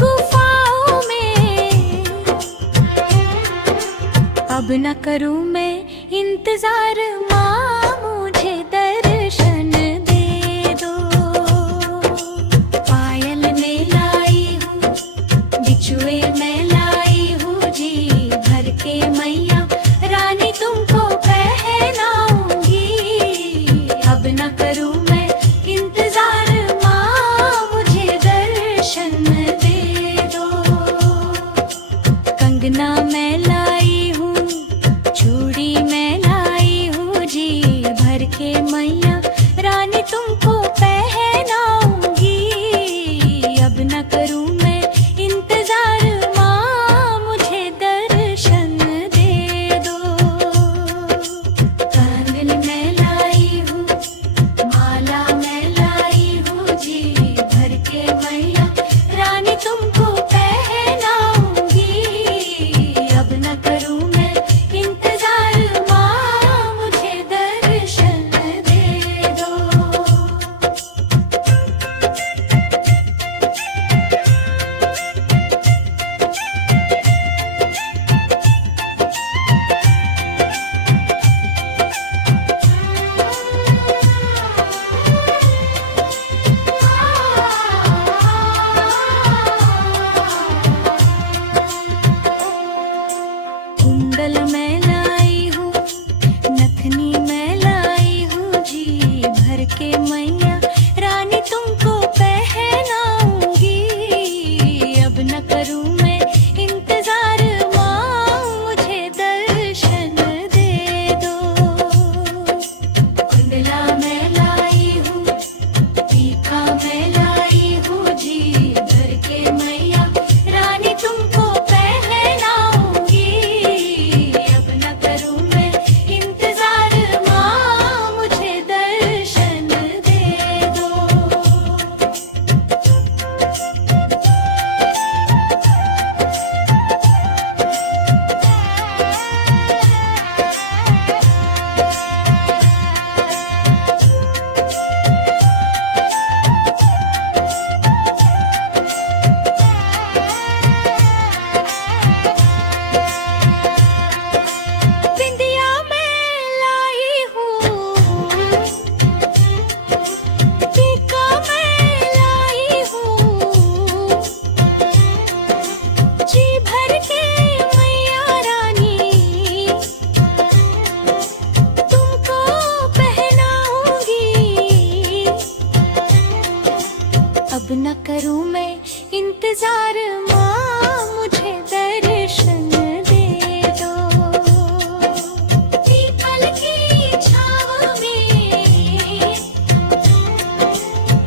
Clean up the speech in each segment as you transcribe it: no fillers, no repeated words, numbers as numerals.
गुफाओं में। अब न करूं मैं इंतजार, माँ मुझे दर्शन दे दो। पायल में लाई हूँ, बिछुए में लाई हूँ जी भर के मैया, रानी तुमको पहनाऊंगी। अब न करूं मैं इंतजार, माँ मुझे दर्शन दे दो। कंगना मैं लाई हूँ, चूड़ी मैं लाई हूँ जी भर के मैया, रानी तुमको पहनाऊंगी। अब न करूं मैं इंतजार, माँ मुझे दर्शन दे दो। कंगन मैं लाई हूँ, माला मैं लाई हूँ जी भर के मैया, रानी तुमको पहनाऊंगी। अब न करूं मैं इंतजार, माँ मुझे दर्शन दे दो। कुंडल मैं लाई हूँ, नथनी मैं लाई हूँ जी भर के मैया, रानी तुमको पहनाऊंगी। अब न करूं मैं इंतजार, माँ मुझे दर्शन दे दो। कुंडला मैं लाई हूँ, टीका मैं लाई हूँ जी भर के मैया, रानी तुमको पहनाऊंगी। अब न करूं मैं इंतजार, माँ मुझे दर्शन दे दो। बिंदिया मैं लाई हूँ, टीका मैं लाई हूँ जी भर के मैया, रानी तुमको पहनाऊंगी। अब न करूं मैं इंतजार, माँ मुझे दर्शन दे दो। पीपल की छाँव में,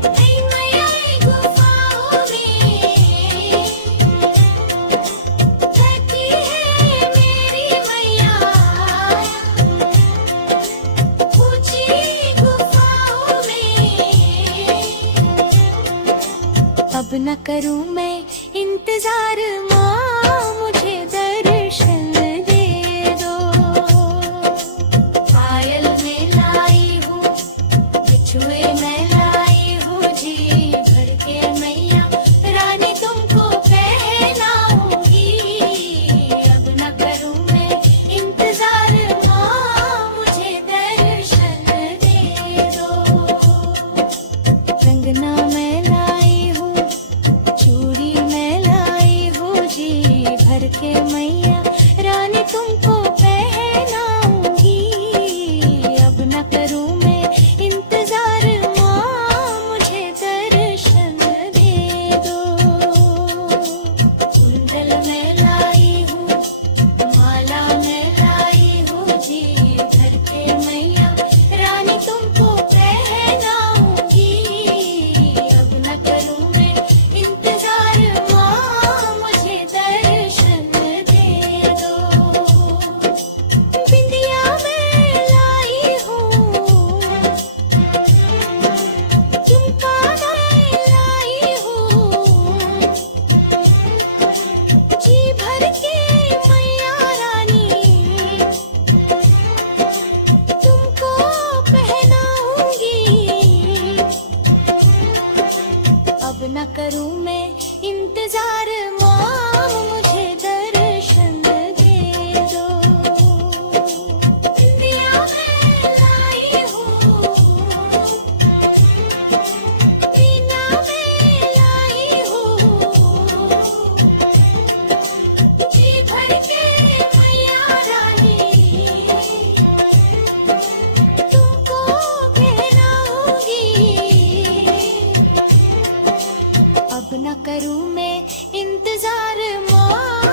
ऐ मैया गुफाओं में, रहती है मेरी मैया ऊंची गुफाओं में। अब न करूं मैं इंतजार, माँ मुझे दर्शन दे दो। पायल में लाई हूँ, बिछुए में लाई हूँ जी भर के मैया, रानी तुमको पहनाऊंगी। अब न करूं मैं इंतजार, माँ मुझे दर्शन दे दो। कंगना मैं लाई हूँ, चूड़ी मैं लाई हूँ जी मैं इंतजार, माँ मुझे दर्शन दे दो। दिया मैं लाई हूँ, दीना मैं लाई हूँ, जी भर के मैया रानी तुमको कहलाऊंगी। अब न करूँ मैं इंतजार, माँ